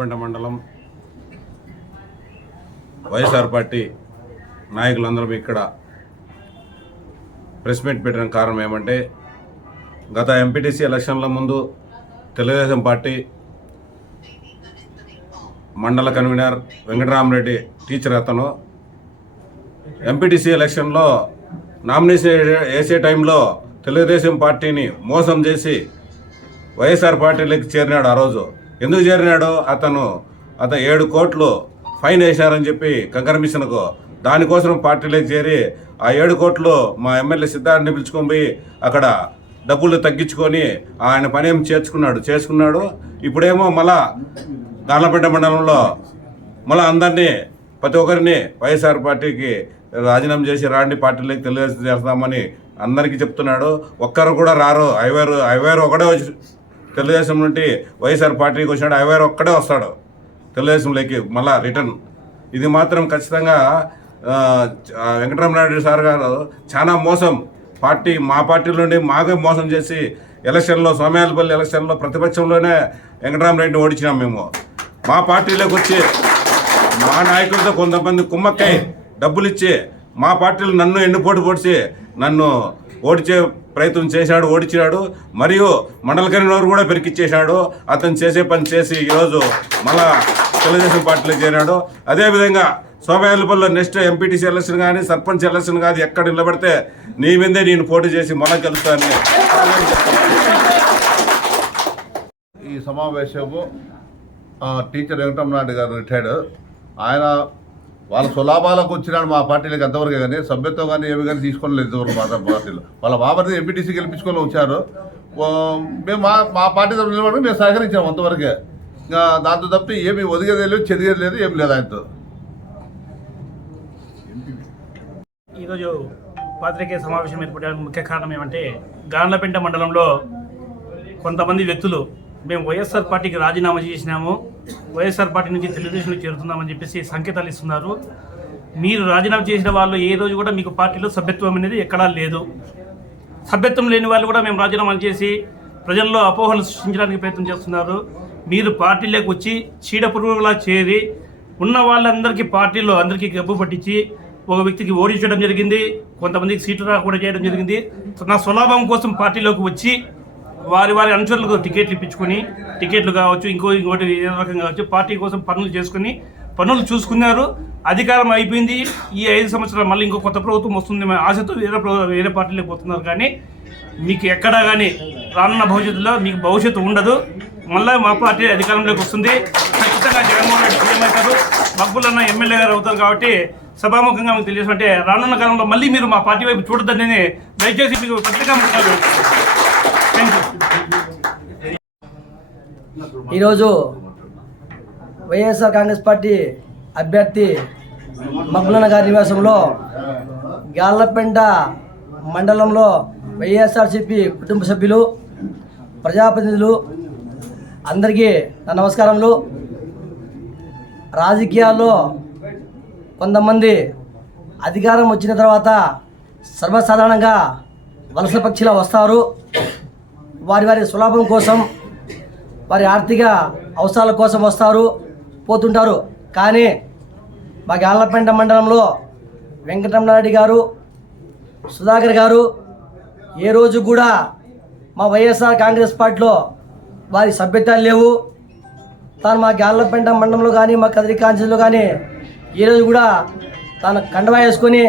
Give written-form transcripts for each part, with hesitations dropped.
గార్లపెంట మండలం వైఎస్ఆర్ పార్టీ నాయకులందరం ఇక్కడ press meet పెట్టిన కారణం ఏమంటే, గత ఎంపీటీసీ ఎలక్షన్ల ముందు తెలుగుదేశం పార్టీ మండల కన్వీనర్ వెంకటరామరెడ్డి టీచర్ అతను ఎంపీటీసీ ఎలక్షన్లో నామినేషన్ వేసే టైంలో తెలుగుదేశం పార్టీని మోసం చేసి వైఎస్ఆర్ పార్టీలోకి చేరినాడు. ఆ రోజు ఎందుకు చేరినాడు? అతను 7 కోట్లు ఫైన్ వేశారని చెప్పి కంకర మిషన్కు, దానికోసం పార్టీలోకి చేరి ఆ 7 కోట్లు మా ఎమ్మెల్యే సిద్ధార్థని పిలుచుకొని పోయి అక్కడ డబ్బులు తగ్గించుకొని ఆయన పనేం చేసుకున్నాడు. ఇప్పుడేమో మళ్ళా గార్లపెంట మండలంలో మళ్ళీ అందరినీ ప్రతి ఒక్కరిని వైఎస్ఆర్ పార్టీకి రాజీనామా చేసి రాండి పార్టీలోకి తెలుగుదేశం చేస్తామని అందరికీ చెప్తున్నాడు. ఒక్కరు కూడా రారు. ఐవేరు ఒకడే వచ్చి తెలుగుదేశం నుండి వైఎస్ఆర్ పార్టీకి వచ్చినాడు. ఐవేరు ఒక్కడే వస్తాడు తెలుగుదేశంలోకి మళ్ళా రిటర్న్. ఇది మాత్రం ఖచ్చితంగా వెంకటరామరెడ్డి సార్ గారు చాలా మోసం. మా పార్టీ నుండి మాకే మోసం చేసి ఎలక్షన్లో సోమయాలపల్లి ఎలక్షన్లో ప్రతిపక్షంలోనే వెంకటరామరెడ్డిని ఓడించినాం మేము. మా పార్టీలోకి వచ్చి మా నాయకులతో కొంతమంది కుమ్మక్కై డబ్బులు ఇచ్చి మా పార్టీలు నన్ను ఎన్నుపోటు పొడిచి నన్ను ఓడించే ప్రయత్నం చేశాడు, ఓడించాడు. మరియు మండల కన్వీనర్ కూడా పెరికిచ్చేశాడు. అతను చేసే పని చేసి ఈరోజు మళ్ళా తెలుగుదేశం పార్టీలో చేరాడు. అదేవిధంగా సోమయాలపల్లిలో నెక్స్ట్ ఎంపీటీసీ ఎలక్షన్ కానీ సర్పంచ్ ఎలక్షన్ కానీ ఎక్కడ నిలబడితే నీ మీదే నేను పోటీ చేసి మళ్ళా గెలుస్తానని ఈ సమావేశము టీచర్ వెంకటరామరెడ్డి గారు రిటైర్డ్. ఆయన వాళ్ళ సులాభాలకు వచ్చినాడు మా పార్టీలకు ఎంతవరకు, కానీ సభ్యత్వం కానీ ఏమి కానీ తీసుకొని లేదు ఇంతవరకు మా పార్టీలో. వాళ్ళ బాబర్ని ఎంపీటీసీ గెలిపించుకొని వచ్చారు. మేము మా పార్టీ తరఫున నిలబడి మేము సహకరించాము అంతవరకే. ఇంకా దాంతో తప్పితే ఏమి ఒదిగేది లేదు, చెదిగేది లేదు, ఏమి లేదు ఆయనతో. ఈరోజు పాత్రికేయ సమావేశం ఏర్పడడానికి ముఖ్య కారణం ఏమంటే, గార్లపెంట మండలంలో కొంతమంది వ్యక్తులు మేము వైఎస్ఆర్ పార్టీకి రాజీనామా చేసినాము, వైఎస్ఆర్ పార్టీ నుంచి తెలుగుదేశంలో చేరుతున్నామని చెప్పేసి సంకేతాలు ఇస్తున్నారు. మీరు రాజీనామా చేసిన వాళ్ళు ఏ రోజు కూడా మీకు పార్టీలో సభ్యత్వం అనేది ఎక్కడా లేదు. సభ్యత్వం లేని వాళ్ళు కూడా మేము రాజీనామాలు చేసి ప్రజల్లో అపోహలు సృష్టించడానికి ప్రయత్నం చేస్తున్నారు. మీరు పార్టీలోకి వచ్చి చీడపురుగులా చేరి ఉన్న వాళ్ళందరికీ పార్టీలో అందరికీ గబ్బు పట్టించి ఒక వ్యక్తికి ఓడించడం జరిగింది, కొంతమందికి సీట్లు రాకుండా చేయడం జరిగింది. నా స్వలాభం కోసం పార్టీలోకి వచ్చి వారి అనుచరులకు టికెట్లు ఇప్పించుకొని, టికెట్లు కావచ్చు ఇంకోటి ఏ రకంగా కావచ్చు, పార్టీ కోసం పనులు చేసుకుని పనులు చూసుకున్నారు. అధికారం అయిపోయింది. ఈ 5 సంవత్సరాలు మళ్ళీ ఇంకో కొత్త ప్రభుత్వం వస్తుంది ఆశతో వేరే పార్టీలోకి పోతున్నారు. కానీ మీకు ఎక్కడా కానీ రానున్న భవిష్యత్తులో మీకు భవిష్యత్తు ఉండదు. మళ్ళీ మా పార్టీ అధికారంలోకి వస్తుంది. ఖచ్చితంగా జగన్మోహన్ రెడ్డి సీఎం అవుతారు, మక్బుల్ ఎమ్మెల్యే గారు అవుతారు. కాబట్టి సభాముఖంగా మీకు తెలియజేస్తుంటే రానున్న కాలంలో మళ్ళీ మీరు మా పార్టీ వైపు చూడొద్దని దయచేసి మీకు పత్రికాముఖంగా. ఈరోజు వైఎస్ఆర్ కాంగ్రెస్ పార్టీ అభ్యర్థి మక్బుల్ గారి నివాసంలో గార్లపెంట మండలంలో వైఎస్ఆర్సీపీ కుటుంబ సభ్యులు, ప్రజాప్రతినిధులు అందరికీ నా నమస్కారములు. రాజకీయాల్లో కొంతమంది అధికారం వచ్చిన తర్వాత సర్వసాధారణంగా వలస పక్షిలా వస్తారు. వారి సులాభం కోసం, వారి ఆర్థిక అవసరాల కోసం వస్తారు, పోతుంటారు. కానీ మా గార్లపెంట మండలంలో వెంకటరామరెడ్డి గారు, సుధాకర్ గారు ఏ రోజు కూడా మా వైఎస్ఆర్ కాంగ్రెస్ పార్టీలో వారి సభ్యతలు లేవు. తాను మా గార్లపెంట మండలంలో కానీ మా కదిరి కాన్స్టిట్యూన్సీలో కానీ ఏ రోజు కూడా తాను కండవా వేసుకొని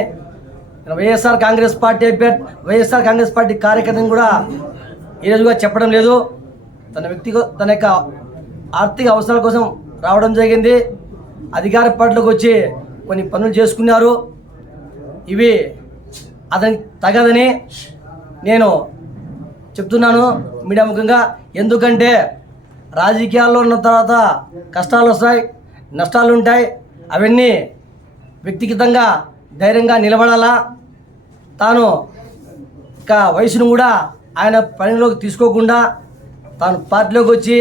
వైఎస్ఆర్ కాంగ్రెస్ పార్టీ కార్యకర్తను కూడా ఈ రోజుగా చెప్పడం లేదు. తన యొక్క ఆర్థిక అవసరాల కోసం రావడం జరిగింది. అధికార పార్టీలోకి వచ్చి కొన్ని పనులు చేసుకున్నారు. ఇవి అతనికి తగదని నేను చెప్తున్నాను మీడియా ముఖంగా. ఎందుకంటే రాజకీయాల్లో ఉన్న తర్వాత కష్టాలు వస్తాయి, నష్టాలు ఉంటాయి. అవన్నీ వ్యక్తిగతంగా ధైర్యంగా నిలబడాలా. తాను ఇంకా వయసును కూడా ఆయన పనిలోకి తీసుకోకుండా తాను పార్టీలోకి వచ్చి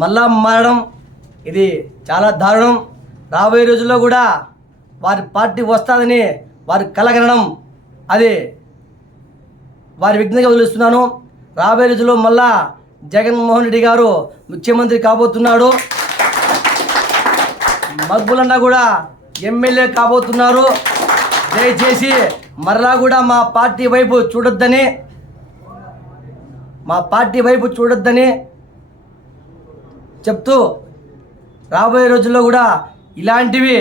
మళ్ళా మారడం ఇది చాలా దారుణం. రాబోయే రోజుల్లో కూడా వారి పార్టీ వస్తుందని వారు కలగనడం అది వారి వ్యక్తిగా వదిలిస్తున్నాను. రాబోయే రోజుల్లో మళ్ళా జగన్మోహన్ రెడ్డి గారు ముఖ్యమంత్రి కాబోతున్నాడు. మక్బులన్న కూడా ఎమ్మెల్యే కాబోతున్నారు. దయచేసి మరలా కూడా మా పార్టీ వైపు చూడొద్దని చెప్తూ రాబోయే రోజుల్లో కూడా ఇలాంటివి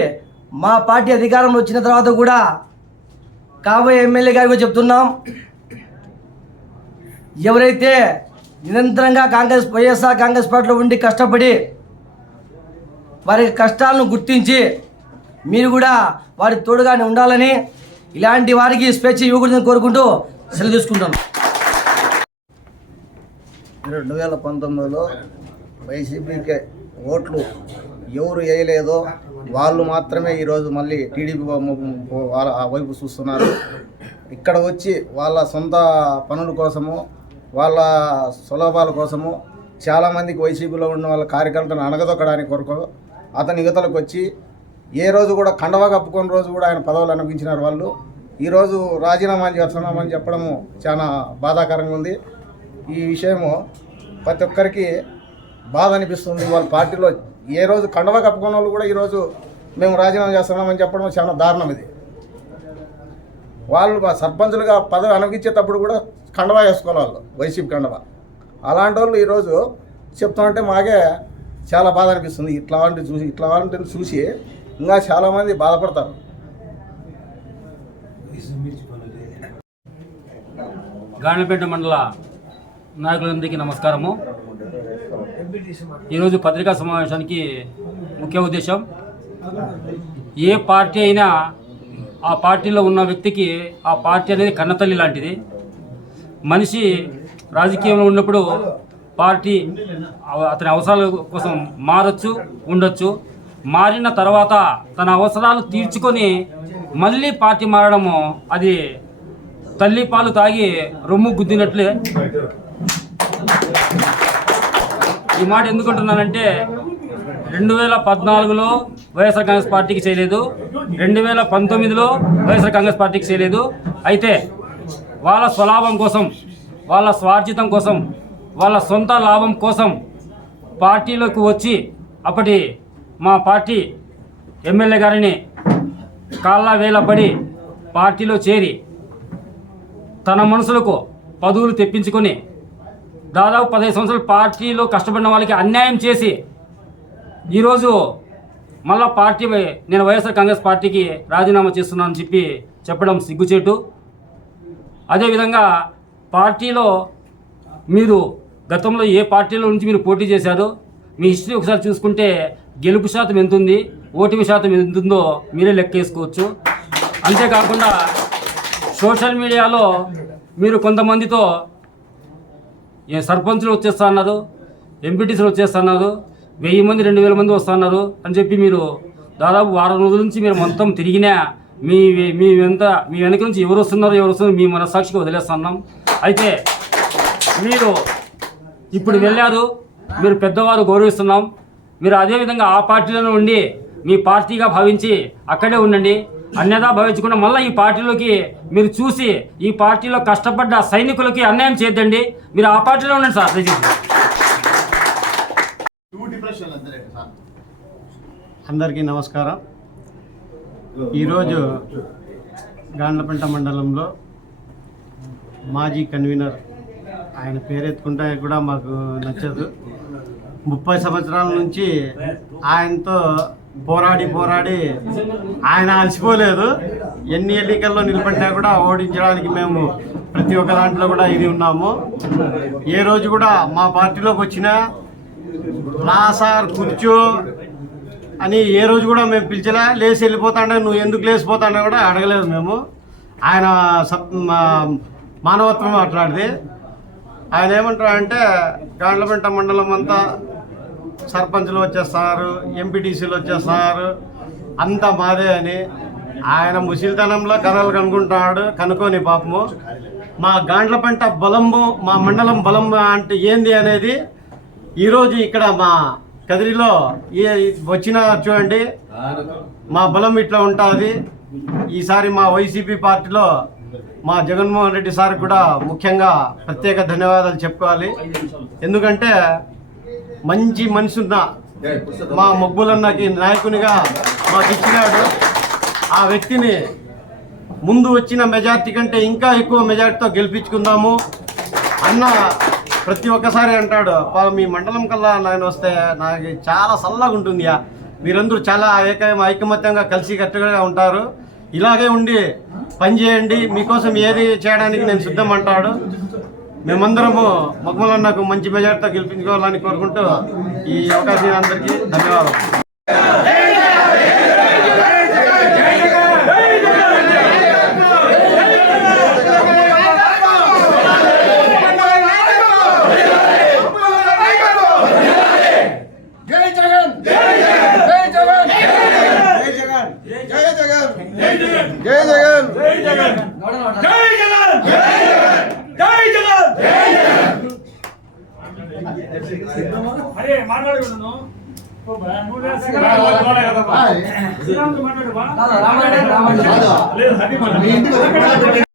మా పార్టీ అధికారంలో వచ్చిన తర్వాత కూడా కాబోయే ఎమ్మెల్యే గారికి చెప్తున్నాం. ఎవరైతే నిరంతరంగా వైఎస్ఆర్ కాంగ్రెస్ పార్టీలో ఉండి కష్టపడి వారి కష్టాలను గుర్తించి మీరు కూడా వారి తోడుగానే ఉండాలని, ఇలాంటి వారికి స్వేచ్ఛ ఇవ్వకూడదని కోరుకుంటూ సెలవు తీసుకుంటాను. 2019లో వైసీపీకి ఓట్లు ఎవరు వేయలేదో వాళ్ళు మాత్రమే ఈరోజు మళ్ళీ టీడీపీ వాళ్ళ వైపు చూస్తున్నారు. ఇక్కడ వచ్చి వాళ్ళ సొంత పనుల కోసము, వాళ్ళ సులభాల కోసము చాలామందికి వైసీపీలో ఉన్న వాళ్ళ కార్యకర్తలను అణగదొక్కడానికి కొరకు అతని యువతలకు వచ్చి ఏ రోజు కూడా కండవా కప్పుకొని రోజు కూడా ఆయన పదవులు అనుభవించినారు. వాళ్ళు ఈరోజు రాజీనామా చేస్తున్నామని చెప్పడము చాలా బాధాకరంగా ఉంది. ఈ విషయము ప్రతి ఒక్కరికి బాధ అనిపిస్తుంది. వాళ్ళ పార్టీలో ఏ రోజు కండవా కప్పుకున్న వాళ్ళు కూడా ఈరోజు మేము రాజీనామా చేస్తున్నామని చెప్పడం చాలా దారుణం. ఇది వాళ్ళు సర్పంచులుగా పదవి అనుభవించేటప్పుడు కూడా కండవా వేసుకోవాలి వాళ్ళు, వైసీపీ కండవా. అలాంటి వాళ్ళు ఈరోజు చెప్తామంటే మాకే చాలా బాధ అనిపిస్తుంది. ఇట్లాంటిని చూసి ఇంకా చాలామంది బాధపడతారు. గాండ్లపేట మండల నాయకులందరికీ నమస్కారము. ఈరోజు పత్రికా సమావేశానికి ముఖ్య ఉద్దేశం, ఏ పార్టీ అయినా ఆ పార్టీలో ఉన్న వ్యక్తికి ఆ పార్టీ అనేది కన్నతల్లి లాంటిది. మనిషి రాజకీయంలో ఉన్నప్పుడు పార్టీ అతని అవసరాల కోసం మారచ్చు, ఉండొచ్చు. మారిన తర్వాత తన అవసరాలు తీర్చుకొని మళ్ళీ పార్టీ మారడము అది తల్లి పాలు తాగి రొమ్ము గుద్దినట్లే. ఈ మాట ఎందుకుంటున్నానంటే 2014లో వైఎస్ఆర్ కాంగ్రెస్ పార్టీకి చేయలేదు, 2019లో వైఎస్ఆర్ కాంగ్రెస్ పార్టీకి చేయలేదు. అయితే వాళ్ళ స్వలాభం కోసం, వాళ్ళ స్వార్జితం కోసం, వాళ్ళ సొంత లాభం కోసం పార్టీలోకి వచ్చి అప్పటి మా పార్టీ ఎమ్మెల్యే గారిని కాళ్ళ వేలపడి పార్టీలో చేరి తన మనుషులకు పదవులు తెప్పించుకొని దాదాపు 15 సంవత్సరాలు పార్టీలో కష్టపడిన వాళ్ళకి అన్యాయం చేసి ఈరోజు మళ్ళా నేను వైఎస్ఆర్ కాంగ్రెస్ పార్టీకి రాజీనామా చేస్తున్నానని చెప్పడం సిగ్గుచేటు. అదేవిధంగా పార్టీలో మీరు గతంలో ఏ పార్టీలో నుంచి మీరు పోటీ చేశారో మీ హిస్టరీ ఒకసారి చూసుకుంటే గెలుపు శాతం ఎంతుంది, ఓటమి శాతం ఎంతుందో మీరే లెక్కేసుకోవచ్చు. అంతేకాకుండా సోషల్ మీడియాలో మీరు కొంతమందితో సర్పంచులు వచ్చేస్తున్నారు, ఎంపీటీసీలు వచ్చేస్తున్నారు, 1000 మంది 2000 మంది వస్తున్నారు అని చెప్పి మీరు దాదాపు వారం రోజుల నుంచి మీరు మొత్తం తిరిగినా మీ వెనక నుంచి ఎవరు వస్తున్నారో మీ మనస్సాక్షికి వదిలేస్తున్నాం. అయితే మీరు ఇప్పుడు వెళ్ళారు, మీరు పెద్దవారు గౌరవిస్తున్నాం. మీరు అదేవిధంగా ఆ పార్టీలోనే ఉండి మీ పార్టీగా భావించి అక్కడే ఉండండి. అన్యదా భావించకుండా మళ్ళీ ఈ పార్టీలోకి మీరు చూసి ఈ పార్టీలో కష్టపడ్డ సైనికులకి అన్యాయం చేయొద్దండి. మీరు ఆ పార్టీలో ఉండండి సార్. అందరికీ నమస్కారం. ఈరోజు గాండ్లపేట మండలంలో మాజీ కన్వీనర్, ఆయన పేరెత్తుకుంటే కూడా మాకు నచ్చదు, 30 సంవత్సరాల నుంచి ఆయనతో పోరాడి ఆయన అలసిపోలేదు. ఎన్ని ఎన్నికల్లో నిలబడినా కూడా ఓడించడానికి మేము ప్రతి ఒక్క దాంట్లో కూడా ఇది ఉన్నాము. ఏ రోజు కూడా మా పార్టీలోకి వచ్చినా రా సార్ కూర్చో అని ఏ రోజు కూడా మేము పిలిచలే. లేచి వెళ్ళిపోతాండే, నువ్వు ఎందుకు లేచిపోతాడో కూడా అడగలేదు మేము. ఆయన మానవత్వం మాట్లాడితే ఆయన ఏమంటారంటే గాండ్లపేట మండలం అంతా సర్పంచ్లు వచ్చేస్తున్నారు, ఎంపీటీసీలు వచ్చేస్తున్నారు, అంతా మాదే అని ఆయన ముసిలితనంలో కథలు కనుక్కొని పాపము మా గాండ్లపేట బలము, మా మండలం బలం అంటే ఏంది అనేది ఈరోజు ఇక్కడ మా కదిరిలో వచ్చిన చూడండి, మా బలం ఇట్లా ఉంటుంది. ఈసారి మా వైసీపీ పార్టీలో మా జగన్మోహన్ రెడ్డి సార్ కూడా ముఖ్యంగా ప్రత్యేక ధన్యవాదాలు చెప్పుకోవాలి. ఎందుకంటే మంచి మనిషి ఉన్న మా మబ్బులన్నకి నాయకునిగా మాకు ఇచ్చినాడు. ఆ వ్యక్తిని ముందు వచ్చిన మెజార్టీ కంటే ఇంకా ఎక్కువ మెజార్టీతో గెలిపించుకుందాము అన్న ప్రతి ఒక్కసారి అంటాడు. మీ మండలం కల్లా నేను వస్తే నాకు చాలా చల్లగా ఉంటుంది. మీరందరూ చాలా ఐకమత్యంగా కలిసి కట్టుగా ఉంటారు. ఇలాగే ఉండి పనిచేయండి, మీకోసం ఏది చేయడానికి నేను సిద్ధం అంటాడు. మేమందరము మగ్మలన్నకు మంచి మెజార్టీతో గెలిపించుకోవాలని కోరుకుంటూ ఈ అవకాశం అందరికీ ధన్యవాదాలు. అరే మాట్లాడుకున్నాను రామారెడ్డి